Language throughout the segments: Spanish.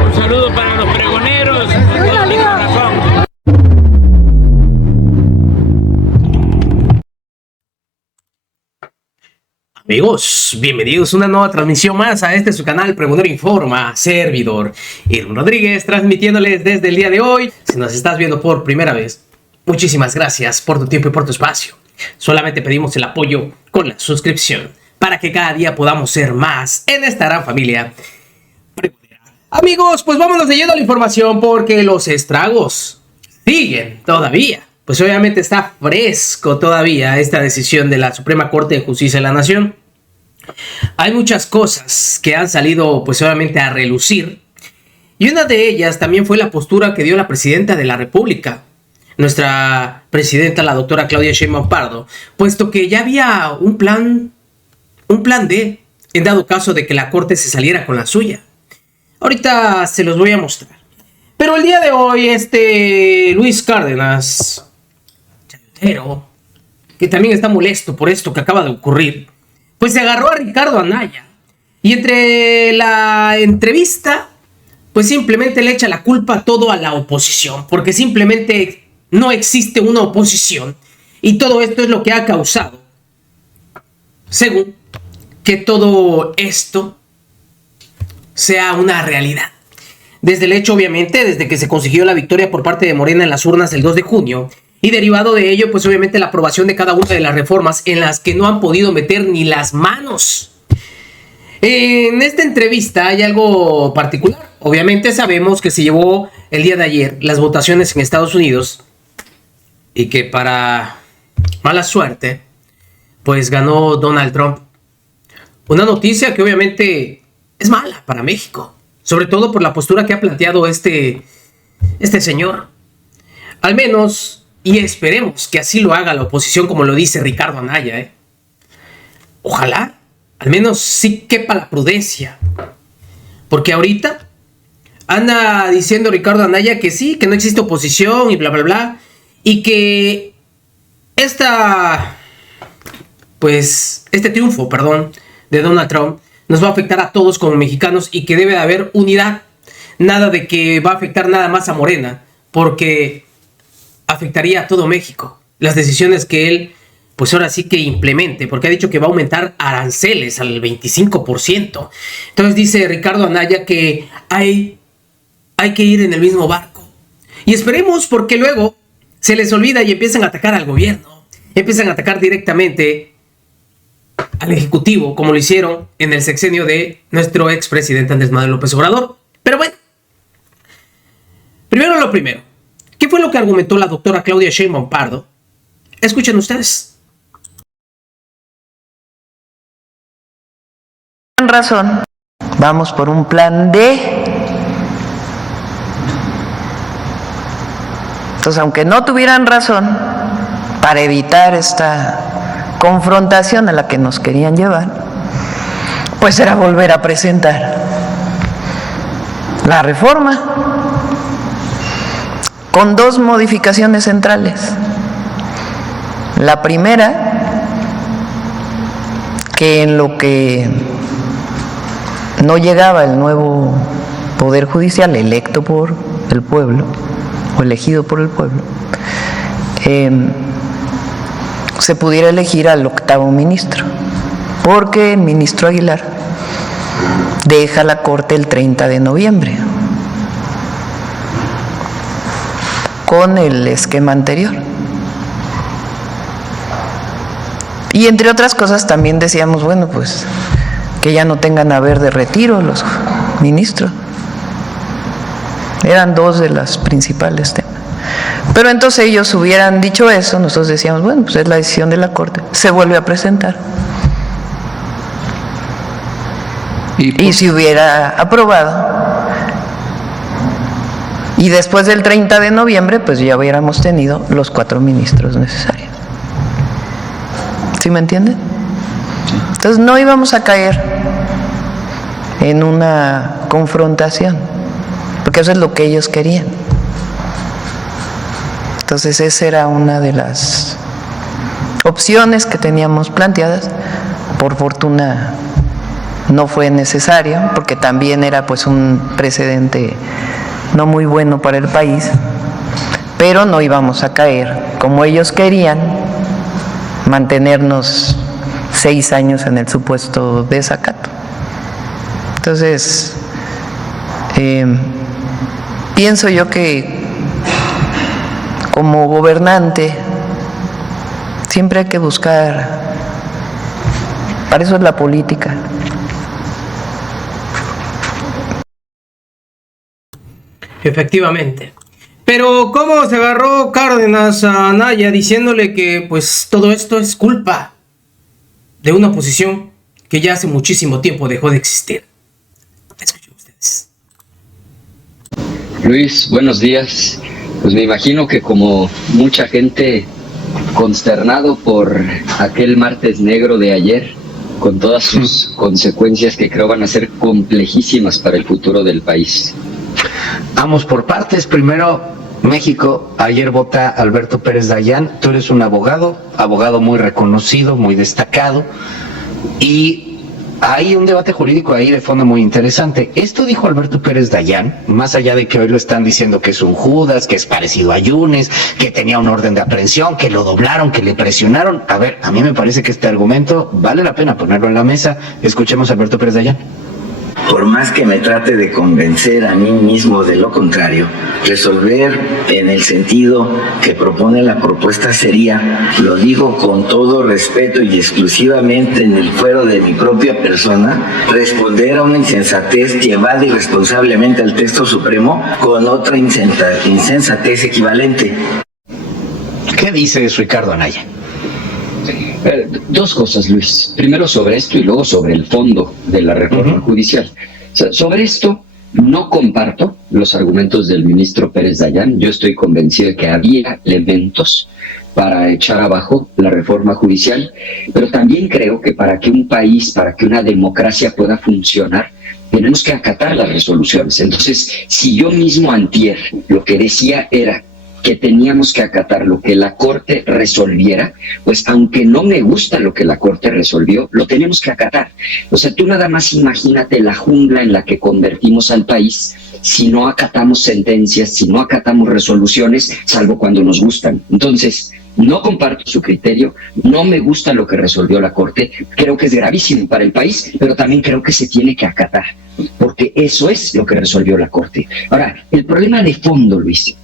Un saludo para los pregoneros de todo mi corazón. Amigos, bienvenidos a una nueva transmisión más a su canal Pregonero Informa, servidor Irwin Rodríguez, transmitiéndoles desde el día de hoy. Si nos estás viendo por primera vez, muchísimas gracias por tu tiempo y por tu espacio. Solamente pedimos el apoyo con la suscripción para que cada día podamos ser más en esta gran familia pregonera. Amigos, pues vámonos leyendo la información porque los estragos siguen todavía. Pues obviamente está fresco todavía esta decisión de la Suprema Corte de Justicia de la Nación. Hay muchas cosas que han salido pues obviamente a relucir. Y una de ellas también fue la postura que dio la presidenta de la República, nuestra presidenta, la doctora Claudia Sheinbaum Pardo, puesto que ya había un plan D en dado caso de que la Corte se saliera con la suya. Ahorita se los voy a mostrar. Pero el día de hoy Luis Cárdenas, que también está molesto por esto que acaba de ocurrir, pues se agarró a Ricardo Anaya y entre la entrevista pues simplemente le echa la culpa todo a la oposición, porque simplemente no existe una oposición y todo esto es lo que ha causado, según, que todo esto sea una realidad. Desde el hecho, obviamente, desde que se consiguió la victoria por parte de Morena en las urnas el 2 de junio, y derivado de ello, pues obviamente la aprobación de cada una de las reformas en las que no han podido meter ni las manos. En esta entrevista hay algo particular. Obviamente sabemos que se llevó el día de ayer las votaciones en Estados Unidos y que para mala suerte, pues ganó Donald Trump. Una noticia que obviamente es mala para México, sobre todo por la postura que ha planteado este señor. Al menos, y esperemos que así lo haga la oposición, como lo dice Ricardo Anaya. Ojalá, al menos sí quepa la prudencia. Porque ahorita anda diciendo Ricardo Anaya que sí, que no existe oposición y bla, bla, bla. Y que este triunfo, de Donald Trump nos va a afectar a todos como mexicanos y que debe de haber unidad. Nada de que va a afectar nada más a Morena, porque afectaría a todo México. Las decisiones que él, pues ahora sí que implemente, porque ha dicho que va a aumentar aranceles al 25%. Entonces dice Ricardo Anaya que hay que ir en el mismo barco. Y esperemos, porque luego se les olvida y empiezan a atacar al gobierno. Empiezan a atacar directamente al Ejecutivo, como lo hicieron en el sexenio de nuestro expresidente Andrés Manuel López Obrador. Pero bueno, primero lo primero. ¿Qué fue lo que argumentó la doctora Claudia Sheinbaum Pardo? Escuchen ustedes. Razón. Vamos por un plan D. Entonces, aunque no tuvieran razón, para evitar esta confrontación a la que nos querían llevar, pues era volver a presentar la reforma con dos modificaciones centrales. La primera, que en lo que no llegaba el nuevo Poder Judicial electo por el pueblo, o elegido por el pueblo, se pudiera elegir al octavo ministro, porque el ministro Aguilar deja la Corte el 30 de noviembre, con el esquema anterior. Y entre otras cosas también decíamos, bueno, pues que ya no tengan haber de retiro los ministros. Eran dos de las principales temas. Pero entonces ellos hubieran dicho eso, nosotros decíamos, bueno, pues es la decisión de la Corte, se vuelve a presentar. Y si hubiera aprobado, y después del 30 de noviembre, pues ya hubiéramos tenido los 4 ministros necesarios. ¿Sí me entienden? Entonces no íbamos a caer en una confrontación, porque eso es lo que ellos querían. Entonces esa era una de las opciones que teníamos planteadas. Por fortuna no fue necesario, porque también era pues un precedente no muy bueno para el país, pero no íbamos a caer, como ellos querían, mantenernos 6 años en el supuesto desacato. Entonces, pienso yo que como gobernante siempre hay que buscar, para eso es la política. Efectivamente. Pero ¿cómo se agarró Cárdenas a Anaya diciéndole que pues todo esto es culpa de una oposición que ya hace muchísimo tiempo dejó de existir? Escuchen ustedes. Luis, buenos días. Pues me imagino que como mucha gente, consternado por aquel martes negro de ayer, con todas sus consecuencias que creo van a ser complejísimas para el futuro del país. Vamos por partes. Primero, México. Ayer vota Alberto Pérez Dayán. Tú eres un abogado muy reconocido, muy destacado, y hay un debate jurídico ahí de fondo muy interesante. Esto dijo Alberto Pérez Dayán, más allá de que hoy lo están diciendo que es un Judas, que es parecido a Yunes, que tenía un orden de aprehensión, que lo doblaron, que le presionaron. A ver, a mí me parece que este argumento vale la pena ponerlo en la mesa. Escuchemos a Alberto Pérez Dayán. Por más que me trate de convencer a mí mismo de lo contrario, resolver en el sentido que propone la propuesta sería, lo digo con todo respeto y exclusivamente en el fuero de mi propia persona, responder a una insensatez que evade irresponsablemente al texto supremo con otra insensatez equivalente. ¿Qué dice Ricardo Anaya? Dos cosas, Luis. Primero sobre esto y luego sobre el fondo de la reforma judicial. O sea, sobre esto no comparto los argumentos del ministro Pérez Dayán. Yo estoy convencido de que había elementos para echar abajo la reforma judicial, pero también creo que para que un país, para que una democracia pueda funcionar, tenemos que acatar las resoluciones. Entonces, si yo mismo antier lo que decía era que teníamos que acatar lo que la Corte resolviera, pues aunque no me gusta lo que la Corte resolvió, lo tenemos que acatar. O sea, tú nada más imagínate la jungla en la que convertimos al país si no acatamos sentencias, si no acatamos resoluciones, salvo cuando nos gustan. Entonces, no comparto su criterio, no me gusta lo que resolvió la Corte, creo que es gravísimo para el país, pero también creo que se tiene que acatar, porque eso es lo que resolvió la Corte. Ahora, el problema de fondo, Luis,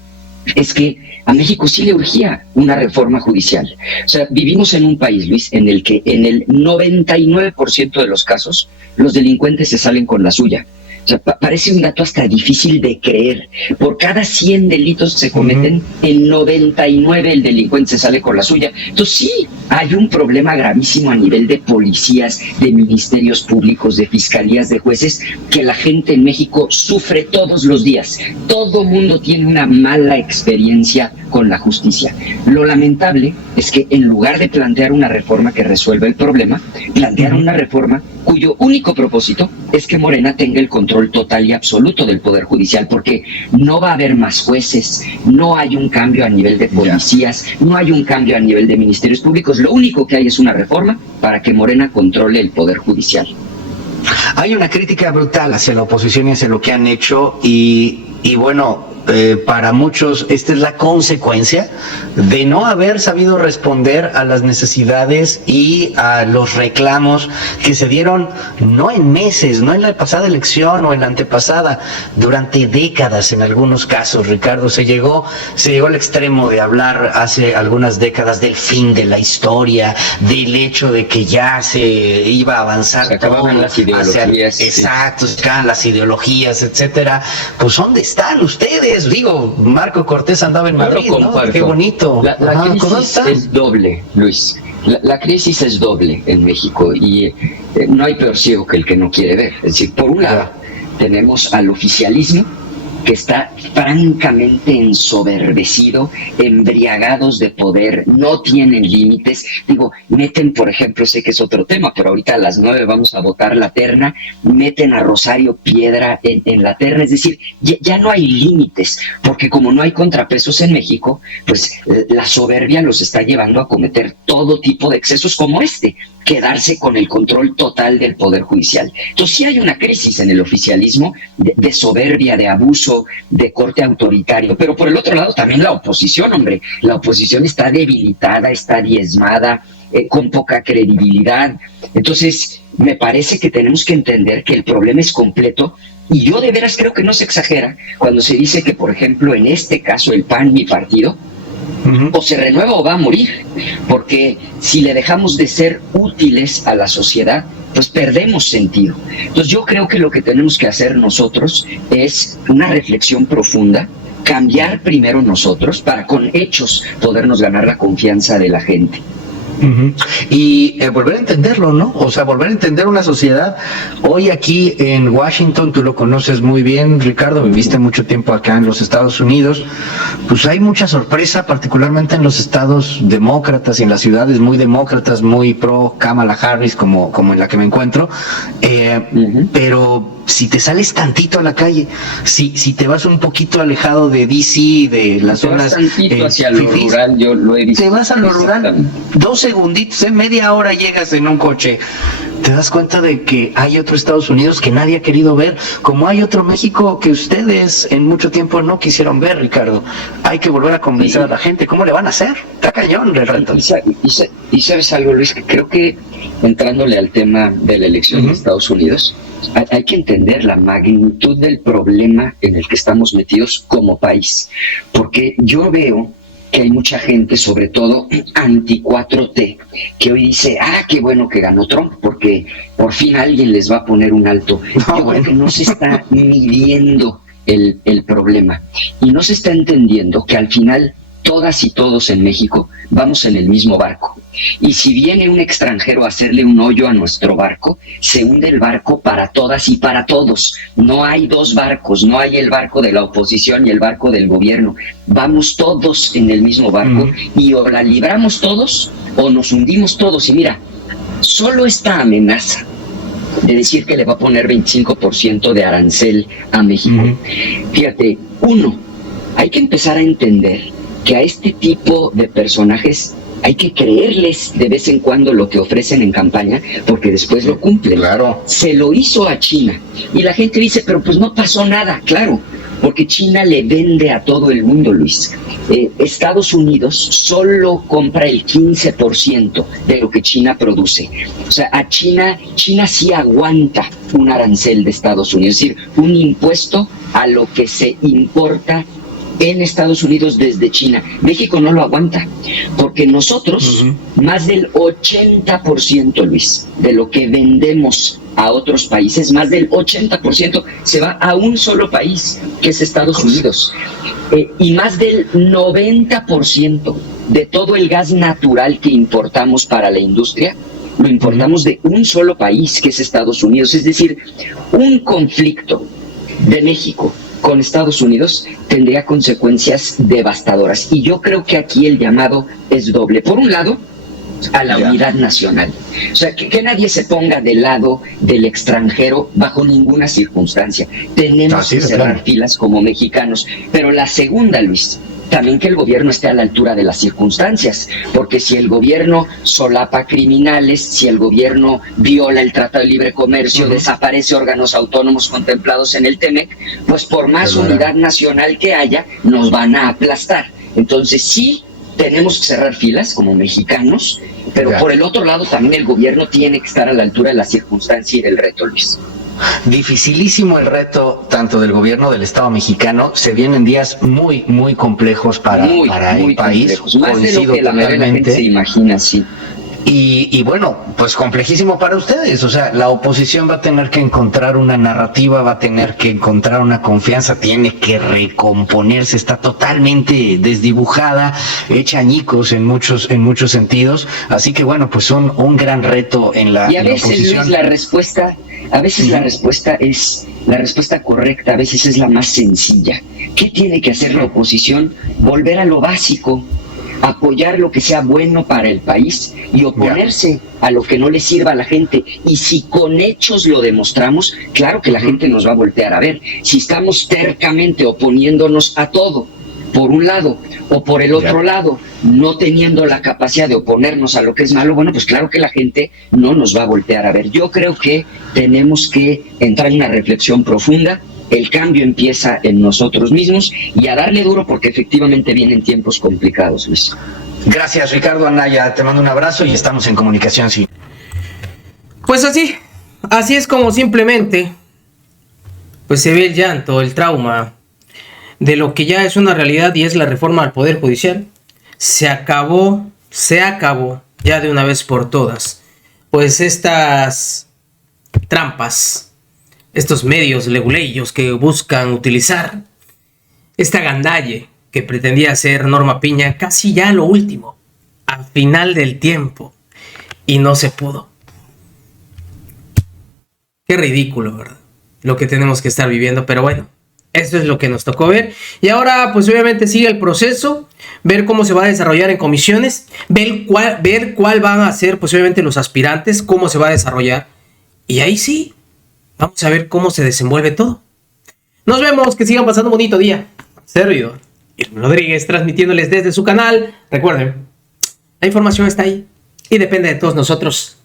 es que a México sí le urgía una reforma judicial. O sea, vivimos en un país, Luis, en el que en el 99% de los casos los delincuentes se salen con la suya. O sea, parece un dato hasta difícil de creer. Por cada 100 delitos que se cometen, en 99 el delincuente se sale con la suya. Entonces sí, hay un problema gravísimo a nivel de policías, de ministerios públicos, de fiscalías, de jueces, que la gente en México sufre todos los días. Todo mundo tiene una mala experiencia con la justicia. Lo lamentable es que en lugar de plantear una reforma que resuelva el problema, plantearon una reforma cuyo único propósito es que Morena tenga el control total y absoluto del Poder Judicial, porque no va a haber más jueces, no hay un cambio a nivel de policías, no hay un cambio a nivel de ministerios públicos, lo único que hay es una reforma para que Morena controle el Poder Judicial. Hay una crítica brutal hacia la oposición y hacia lo que han hecho y bueno, para muchos esta es la consecuencia de no haber sabido responder a las necesidades y a los reclamos que se dieron no en meses, no en la pasada elección o en la antepasada, durante décadas en algunos casos. Ricardo, se llegó al extremo de hablar hace algunas décadas del fin de la historia, del hecho de que ya se iba a avanzar, se acababan las ideologías. Exacto, se acaban las ideologías, etcétera. Pues ¿dónde están ustedes? Digo, Marco Cortés andaba en Madrid, ¿no? Qué bonito. La crisis es doble, Luis. La crisis es doble en México y no hay peor ciego que el que no quiere ver. Es decir, por un lado, tenemos al oficialismo que está francamente ensoberbecido, embriagados de poder, no tienen límites. Digo, meten, por ejemplo, sé que es otro tema, pero ahorita a las 9 vamos a votar la terna, meten a Rosario Piedra en la terna, es decir, ya no hay límites, porque como no hay contrapesos en México, pues la soberbia los está llevando a cometer todo tipo de excesos como quedarse con el control total del Poder Judicial. Entonces sí hay una crisis en el oficialismo de soberbia, de abuso, de corte autoritario, pero por el otro lado también la oposición, hombre, la oposición está debilitada, está diezmada, con poca credibilidad. Entonces me parece que tenemos que entender que el problema es completo, y yo de veras creo que no se exagera cuando se dice que, por ejemplo, en este caso el PAN, mi partido, o se renueva o va a morir, porque si le dejamos de ser útiles a la sociedad, pues perdemos sentido. Entonces yo creo que lo que tenemos que hacer nosotros es una reflexión profunda, cambiar primero nosotros para con hechos podernos ganar la confianza de la gente. Y volver a entenderlo, ¿no? O sea, volver a entender una sociedad. Hoy aquí en Washington, tú lo conoces muy bien, Ricardo, viviste mucho tiempo acá en los Estados Unidos, pues hay mucha sorpresa, particularmente en los estados demócratas y en las ciudades muy demócratas, muy pro Kamala Harris, como en la que me encuentro, pero si te sales tantito a la calle, si te vas un poquito alejado de DC, de las zonas... Te vas tantito hacia lo rural, yo lo he visto. Te vas a lo rural, 2 segunditos, en media hora llegas en un coche. Te das cuenta de que hay otro Estados Unidos que nadie ha querido ver, como hay otro México que ustedes en mucho tiempo no quisieron ver, Ricardo. Hay que volver a convencer a la gente. ¿Cómo le van a hacer? Está cañón el reto. Y sabes algo, Luis, que creo que entrándole al tema de la elección de Estados Unidos, hay que entender la magnitud del problema en el que estamos metidos como país, porque yo veo que hay mucha gente, sobre todo anti-4T, que hoy dice, qué bueno que ganó Trump, porque por fin alguien les va a poner un alto. Yo creo que no se está midiendo el problema, y no se está entendiendo que al final todas y todos en México vamos en el mismo barco. Y si viene un extranjero a hacerle un hoyo a nuestro barco, se hunde el barco para todas y para todos. No hay 2 barcos, no hay el barco de la oposición y el barco del gobierno. Vamos todos en el mismo barco y o la libramos todos o nos hundimos todos. Y mira, solo esta amenaza de decir que le va a poner 25% de arancel a México. Fíjate, hay que empezar a entender que a este tipo de personajes hay que creerles de vez en cuando lo que ofrecen en campaña, porque después lo cumplen. Claro. Se lo hizo a China y la gente dice, pero pues no pasó nada. Claro, porque China le vende a todo el mundo, Luis. Estados Unidos solo compra el 15% de lo que China produce. O sea, a China sí aguanta un arancel de Estados Unidos, es decir, un impuesto a lo que se importa en Estados Unidos desde China. México no lo aguanta, porque nosotros, más del 80%, Luis, de lo que vendemos a otros países, más del 80% se va a un solo país, que es Estados Unidos. Y más del 90% de todo el gas natural que importamos para la industria, lo importamos de un solo país, que es Estados Unidos. Es decir, un conflicto de México con Estados Unidos tendría consecuencias devastadoras. Y yo creo que aquí el llamado es doble. Por un lado, a la unidad nacional. O sea, que nadie se ponga del lado del extranjero bajo ninguna circunstancia. Tenemos que cerrar filas como mexicanos. Pero la segunda, Luis, también que el gobierno esté a la altura de las circunstancias, porque si el gobierno solapa criminales, si el gobierno viola el Tratado de Libre Comercio, desaparece órganos autónomos contemplados en el TEMEC, pues por más unidad nacional que haya, nos van a aplastar. Entonces sí, tenemos que cerrar filas como mexicanos, pero por el otro lado también el gobierno tiene que estar a la altura de la circunstancia y del reto, Luis. Dificilísimo el reto tanto del gobierno del Estado mexicano. Se vienen días muy, muy complejos para el país. Complejos. Más de lo que la mayoría de la gente se imagina, sí. Y bueno, pues complejísimo para ustedes. O sea, la oposición va a tener que encontrar una narrativa, va a tener que encontrar una confianza, tiene que recomponerse, está totalmente desdibujada, hecha añicos en muchos sentidos. Así que bueno, pues un gran reto en la Y a veces, oposición. Luis, la respuesta A veces la respuesta correcta, a veces es la más sencilla. ¿Qué tiene que hacer la oposición? Volver a lo básico, apoyar lo que sea bueno para el país y oponerse a lo que no le sirva a la gente. Y si con hechos lo demostramos, claro que la gente nos va a voltear a ver. Si estamos tercamente oponiéndonos a todo, por un lado o por el otro lado, no teniendo la capacidad de oponernos a lo que es malo, bueno, pues claro que la gente no nos va a voltear a ver. Yo creo que tenemos que entrar en una reflexión profunda. El cambio empieza en nosotros mismos y a darle duro porque efectivamente vienen tiempos complicados, Luis. Gracias, Ricardo Anaya. Te mando un abrazo y estamos en comunicación. Sí. Pues así es como simplemente pues se ve el llanto, el trauma de lo que ya es una realidad y es la reforma al Poder Judicial. Se acabó ya de una vez por todas pues estas trampas, estos medios leguleyos que buscan utilizar esta gandalle que pretendía ser Norma Piña casi ya lo último, al final del tiempo, y no se pudo. Qué ridículo, ¿verdad? Lo que tenemos que estar viviendo, pero bueno, esto es lo que nos tocó ver. Y ahora pues obviamente sigue el proceso, ver cómo se va a desarrollar en comisiones, ver cuál van a ser pues obviamente los aspirantes, cómo se va a desarrollar. Y ahí sí, vamos a ver cómo se desenvuelve todo. Nos vemos, que sigan pasando un bonito día. Servidor Irwin Rodríguez, transmitiéndoles desde su canal. Recuerden, la información está ahí y depende de todos nosotros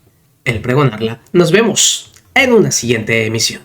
el pregonarla. Nos vemos en una siguiente emisión.